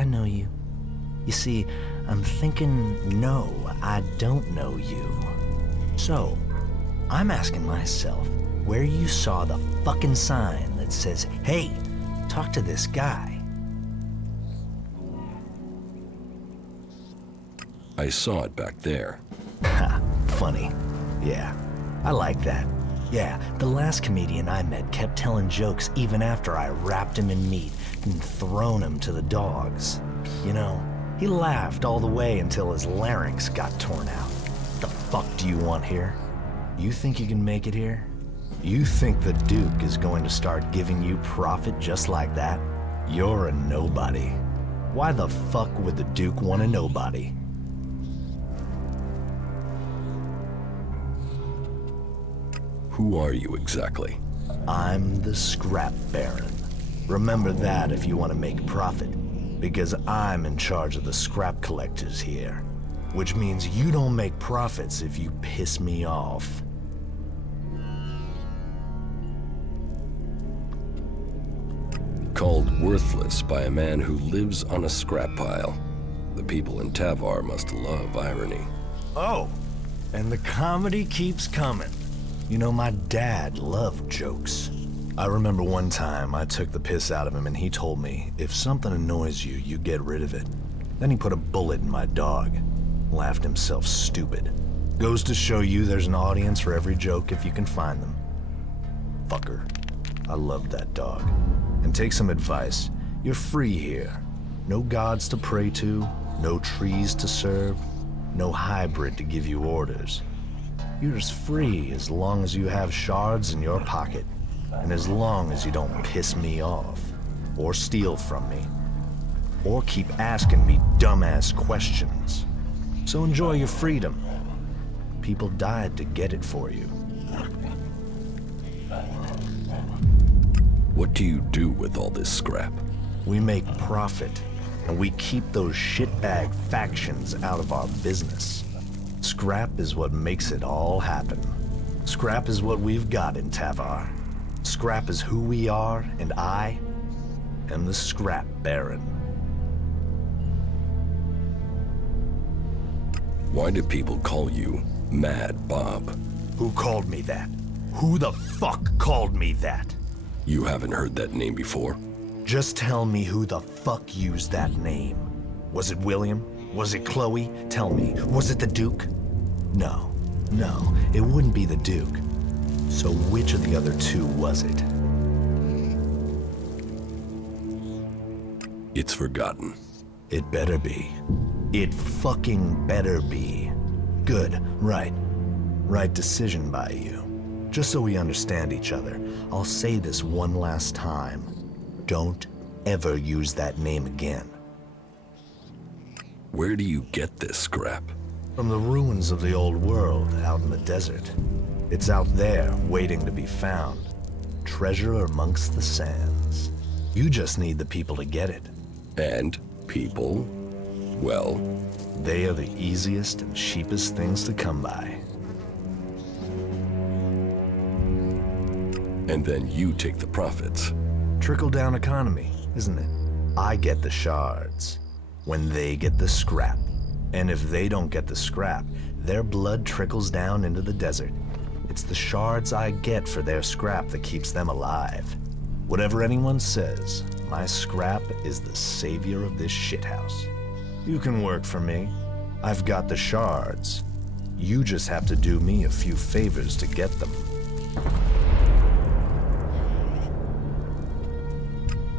I know you? You see, I'm thinking, no, I don't know you. So, I'm asking myself where you saw the fucking sign that says, hey, talk to this guy. I saw it back there. Ha, funny. Yeah, I like that. Yeah, the last comedian I met kept telling jokes even after I wrapped him in meat and thrown him to the dogs. You know, he laughed all the way until his larynx got torn out. The fuck do you want here? You think you can make it here? You think the Duke is going to start giving you profit just like that? You're a nobody. Why the fuck would the Duke want a nobody? Who are you exactly? I'm the Scrap Baron. Remember that if you want to make profit, because I'm in charge of the scrap collectors here, which means you don't make profits if you piss me off. Called worthless by a man who lives on a scrap pile. The people in Tavar must love irony. Oh, and the comedy keeps coming. You know, my dad loved jokes. I remember one time I took the piss out of him and he told me, if something annoys you, you get rid of it. Then he put a bullet in my dog. Laughed himself stupid. Goes to show you there's an audience for every joke if you can find them. Fucker. I loved that dog. And take some advice. You're free here. No gods to pray to, no trees to serve, no hybrid to give you orders. You're as free as long as you have shards in your pocket, and as long as you don't piss me off, or steal from me, or keep asking me dumbass questions. So enjoy your freedom. People died to get it for you. What do you do with all this scrap? We make profit, and we keep those shitbag factions out of our business. Scrap is what makes it all happen. Scrap is what we've got in Tavar. Scrap is who we are, and I am the Scrap Baron. Why do people call you Mad Bob? Who called me that? Who the fuck called me that? You haven't heard that name before? Just tell me who the fuck used that name. Was it William? Was it Chloe? Tell me, was it the Duke? No, it wouldn't be the Duke. So which of the other two was it? It's forgotten. It better be. It fucking better be. Good, right. Right decision by you. Just so we understand each other, I'll say this one last time. Don't ever use that name again. Where do you get this scrap? From the ruins of the old world out in the desert. It's out there, waiting to be found. Treasure amongst the sands. You just need the people to get it. And people? Well, they are the easiest and cheapest things to come by. And then you take the profits. Trickle-down economy, isn't it? I get the shards when they get the scrap. And if they don't get the scrap, their blood trickles down into the desert. It's the shards I get for their scrap that keeps them alive. Whatever anyone says, my scrap is the savior of this shithouse. You can work for me. I've got the shards. You just have to do me a few favors to get them.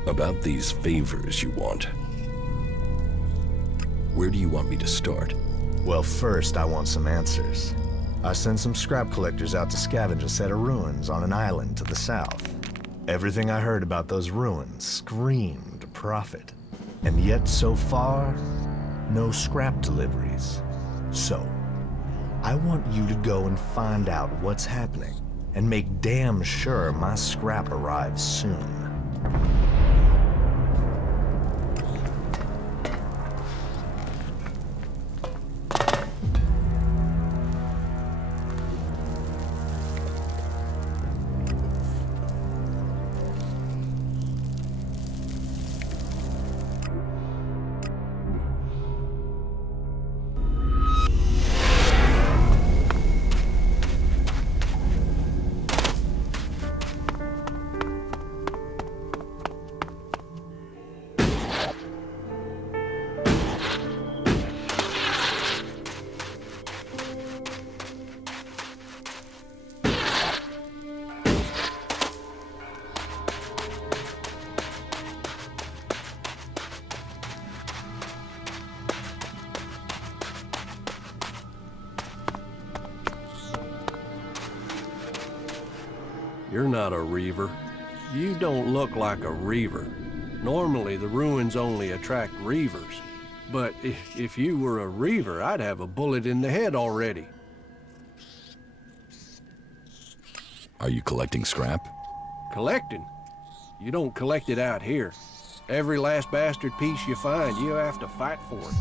About these favors you want. Where do you want me to start? Well, first I want some answers. I sent some scrap collectors out to scavenge a set of ruins on an island to the south. Everything I heard about those ruins screamed profit. And yet so far, no scrap deliveries. So, I want you to go and find out what's happening and make damn sure my scrap arrives soon. You're not a reaver. You don't look like a reaver. Normally, the ruins only attract reavers. But if you were a reaver, I'd have a bullet in the head already. Are you collecting scrap? Collecting? You don't collect it out here. Every last bastard piece you find, you have to fight for it.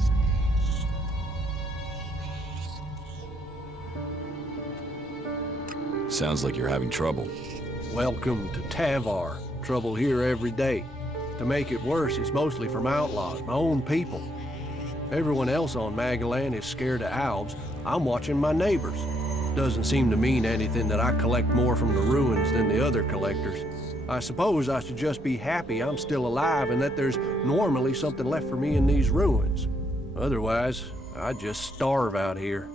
Sounds like you're having trouble. Welcome to Tavar. Trouble here every day. To make it worse, it's mostly from outlaws, my own people. Everyone else on Magalan is scared of owls. I'm watching my neighbors. Doesn't seem to mean anything that I collect more from the ruins than the other collectors. I suppose I should just be happy I'm still alive and that there's normally something left for me in these ruins. Otherwise, I'd just starve out here.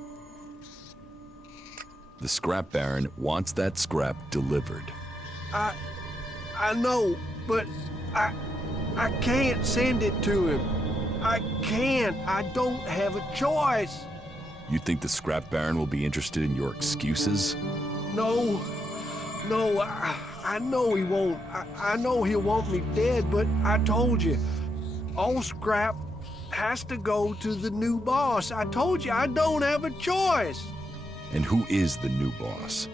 The scrap baron wants that scrap delivered. I know, but I can't send it to him. I can't. I don't have a choice. You think the scrap baron will be interested in your excuses? No, I know he won't. I know he'll want me dead, but I told you, all scrap has to go to the new boss. I told you, I don't have a choice. And who is the new boss?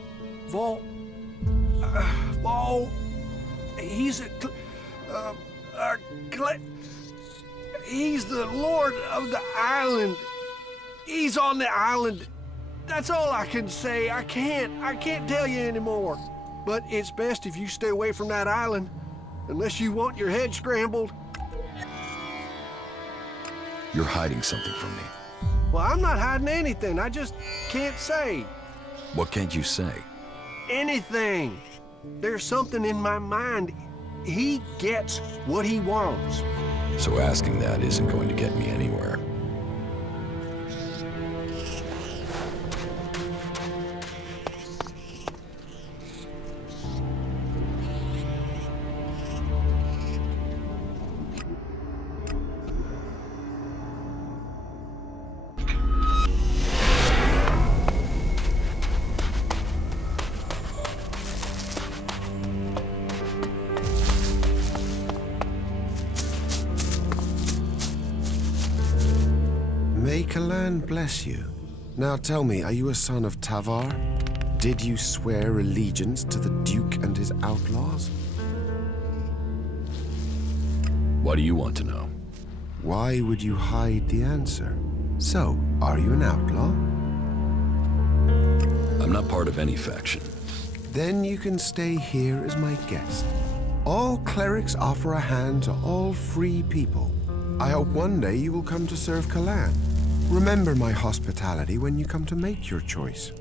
Vol, he's he's the lord of the island. He's on the island. That's all I can say. I can't tell you anymore. But it's best if you stay away from that island, unless you want your head scrambled. You're hiding something from me. Well, I'm not hiding anything. I just can't say. What can't you say? Anything. There's something in my mind. He gets what he wants. So asking that isn't going to get me anywhere. May Kalan bless you. Now tell me, are you a son of Tavar? Did you swear allegiance to the Duke and his outlaws? What do you want to know? Why would you hide the answer? So, are you an outlaw? I'm not part of any faction. Then you can stay here as my guest. All clerics offer a hand to all free people. I hope one day you will come to serve Kalan. Remember my hospitality when you come to make your choice.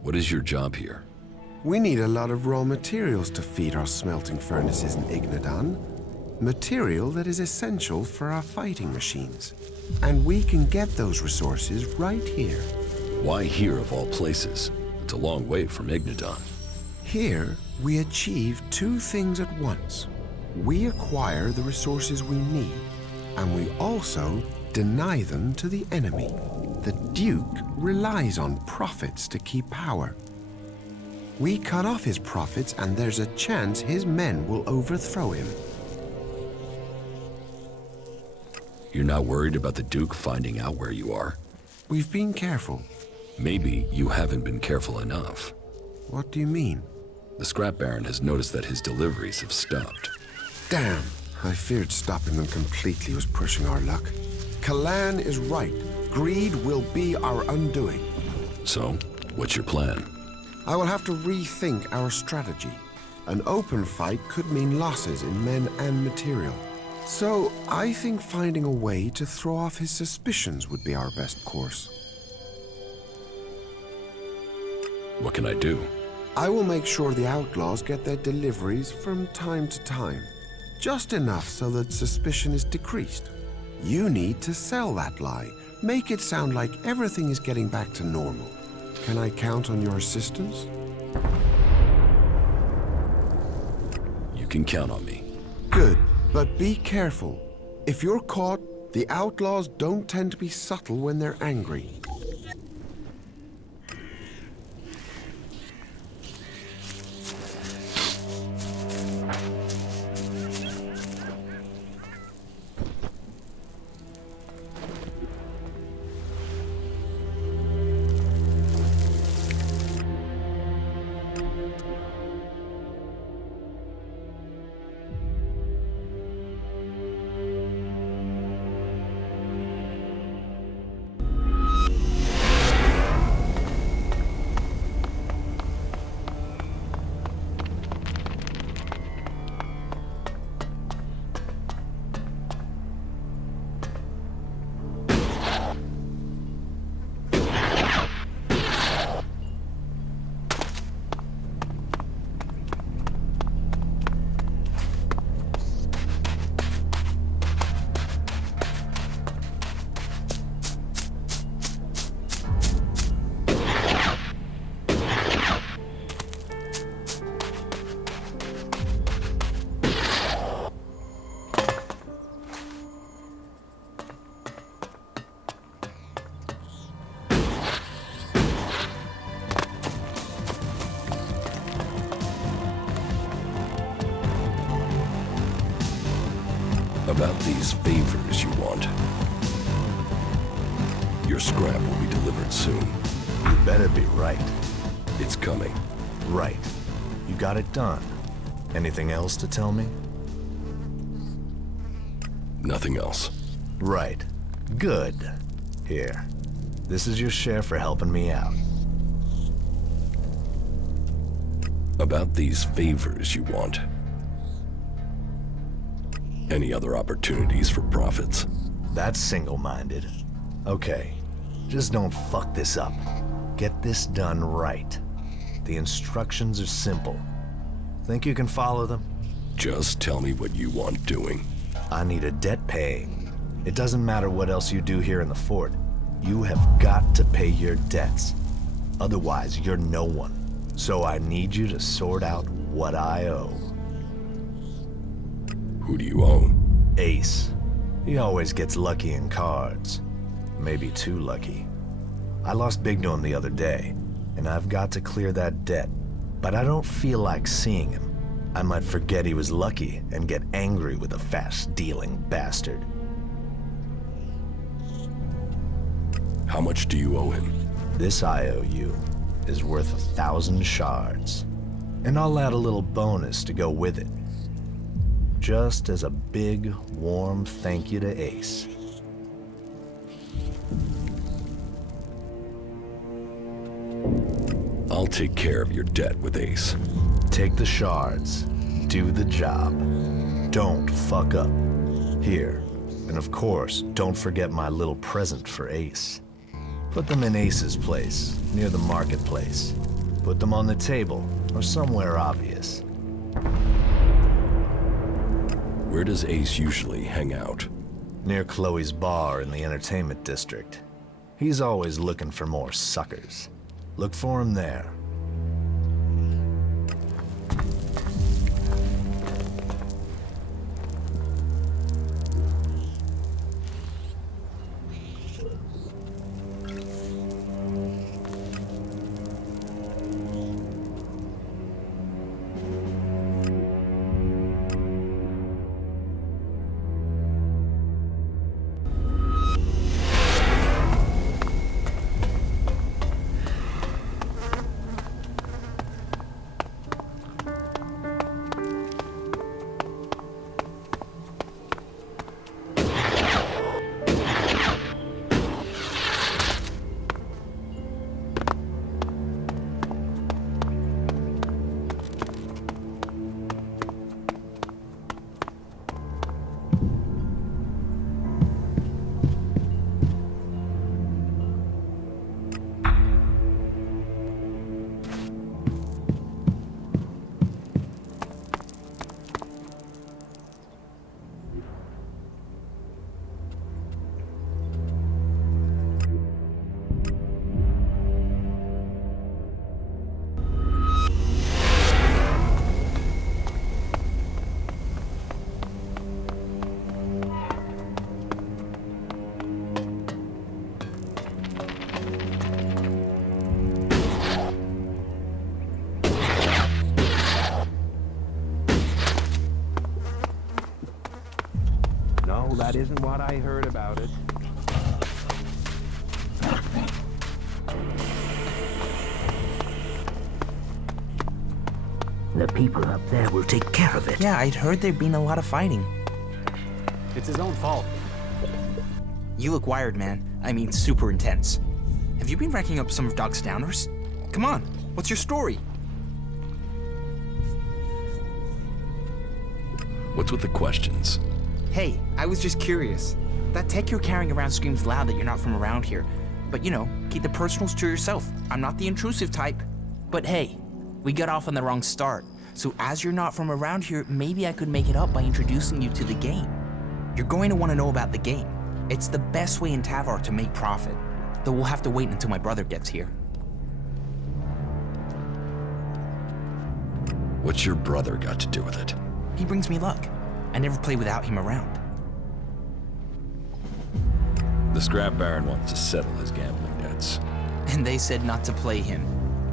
What is your job here? We need a lot of raw materials to feed our smelting furnaces in Ignadan. Material that is essential for our fighting machines. And we can get those resources right here. Why here of all places? It's a long way from Ignadan. Here, we achieve two things at once. We acquire the resources we need, and we also deny them to the enemy. The Duke relies on profits to keep power. We cut off his profits, and there's a chance his men will overthrow him. You're not worried about the Duke finding out where you are? We've been careful. Maybe you haven't been careful enough. What do you mean? The scrap baron has noticed that his deliveries have stopped. Damn, I feared stopping them completely was pushing our luck. Kalan is right. Greed will be our undoing. So, what's your plan? I will have to rethink our strategy. An open fight could mean losses in men and material. So, I think finding a way to throw off his suspicions would be our best course. What can I do? I will make sure the outlaws get their deliveries from time to time. Just enough so that suspicion is decreased. You need to sell that lie. Make it sound like everything is getting back to normal. Can I count on your assistance? You can count on me. Good, but be careful. If you're caught, the outlaws don't tend to be subtle when they're angry. About these favors you want. Your scrap will be delivered soon. You better be right. It's coming. Right. You got it done. Anything else to tell me? Nothing else. Right. Good. Here. This is your share for helping me out. About these favors you want. Any other opportunities for profits? That's single-minded. Okay. Just don't fuck this up. Get this done right. The instructions are simple. Think you can follow them? Just tell me what you want doing. I need a debt paying. It doesn't matter what else you do here in the fort. You have got to pay your debts. Otherwise, you're no one. So I need you to sort out what I owe. Who do you owe? Ace. He always gets lucky in cards. Maybe too lucky. I lost big to him the other day, and I've got to clear that debt. But I don't feel like seeing him. I might forget he was lucky and get angry with a fast-dealing bastard. How much do you owe him? This IOU is worth 1,000 shards. And I'll add a little bonus to go with it. Just as a big, warm thank you to Ace. I'll take care of your debt with Ace. Take the shards. Do the job. Don't fuck up. Here. And of course, don't forget my little present for Ace. Put them in Ace's place, near the marketplace. Put them on the table, or somewhere obvious. Where does Ace usually hang out? Near Chloe's bar in the entertainment district. He's always looking for more suckers. Look for him there. No, that isn't what I heard about it. The people up there will take care of it. Yeah, I'd heard there'd been a lot of fighting. It's his own fault. You look wired, man. I mean, super intense. Have you been racking up some of Doc's downers? Come on, what's your story? What's with the questions? Hey, I was just curious. That tech you're carrying around screams loud that you're not from around here. But you know, keep the personals to yourself. I'm not the intrusive type. But hey, we got off on the wrong start. So as you're not from around here, maybe I could make it up by introducing you to the game. You're going to want to know about the game. It's the best way in Tavar to make profit. Though we'll have to wait until my brother gets here. What's your brother got to do with it? He brings me luck. I never play without him around. The scrap baron wants to settle his gambling debts. And they said not to play him.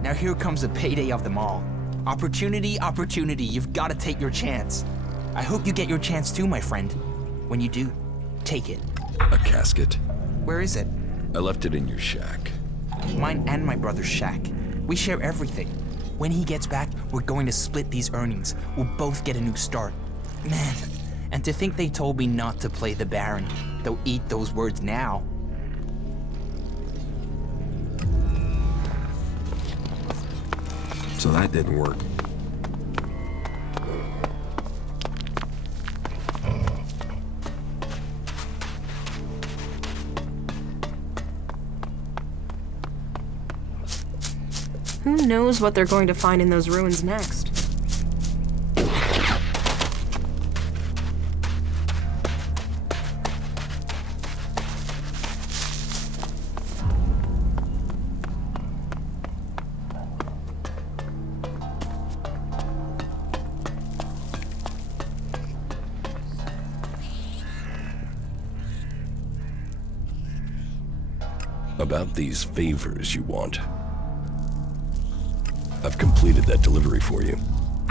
Now here comes the payday of them all. Opportunity, opportunity, you've got to take your chance. I hope you get your chance too, my friend. When you do, take it. A casket? Where is it? I left it in your shack. Mine and my brother's shack. We share everything. When he gets back, we're going to split these earnings. We'll both get a new start. Man, and to think they told me not to play the Baron. They'll eat those words now. So that didn't work. Who knows what they're going to find in those ruins next? About these favors you want. I've completed that delivery for you.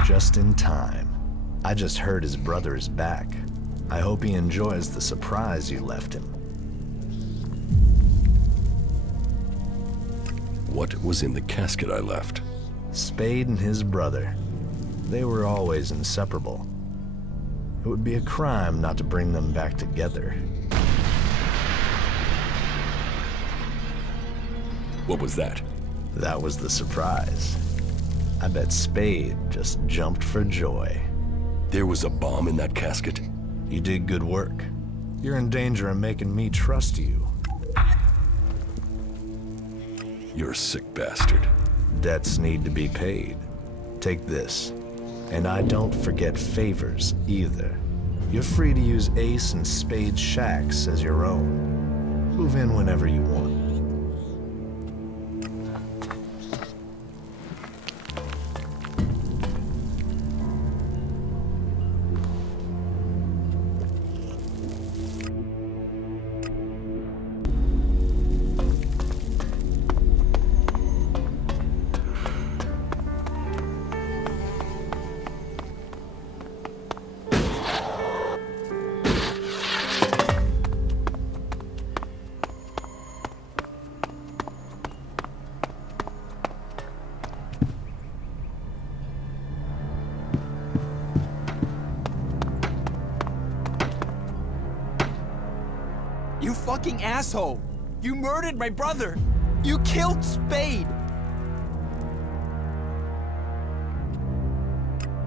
Just in time. I just heard his brother is back. I hope he enjoys the surprise you left him. What was in the casket I left? Spade and his brother. They were always inseparable. It would be a crime not to bring them back together. What was that? That was the surprise. I bet Spade just jumped for joy. There was a bomb in that casket? You did good work. You're in danger of making me trust you. You're a sick bastard. Debts need to be paid. Take this. And I don't forget favors either. You're free to use Ace and Spade's shacks as your own. Move in whenever you want. You fucking asshole! You murdered my brother! You killed Spade!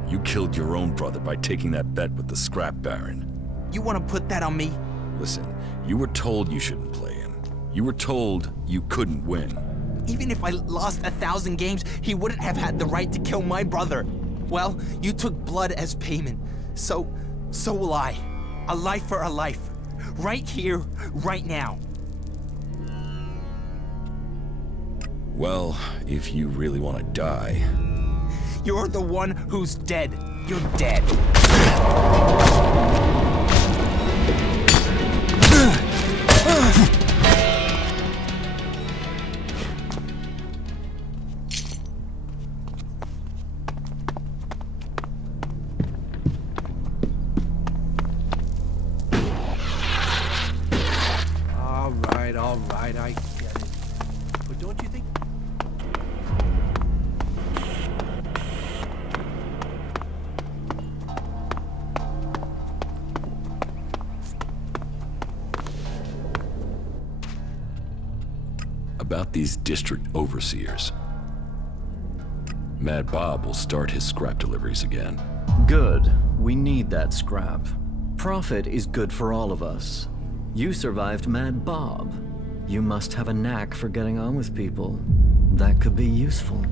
You killed your own brother by taking that bet with the scrap baron. You want to put that on me? Listen, you were told you shouldn't play him. You were told you couldn't win. Even if I lost 1,000 games, he wouldn't have had the right to kill my brother. Well, you took blood as payment. So will I. A life for a life. Right here, right now. Well, if you really want to die... You're the one who's dead. You're dead. All right, I get it. But don't you think... About these district overseers. Mad Bob will start his scrap deliveries again. Good. We need that scrap. Profit is good for all of us. You survived Mad Bob. You must have a knack for getting on with people. That could be useful.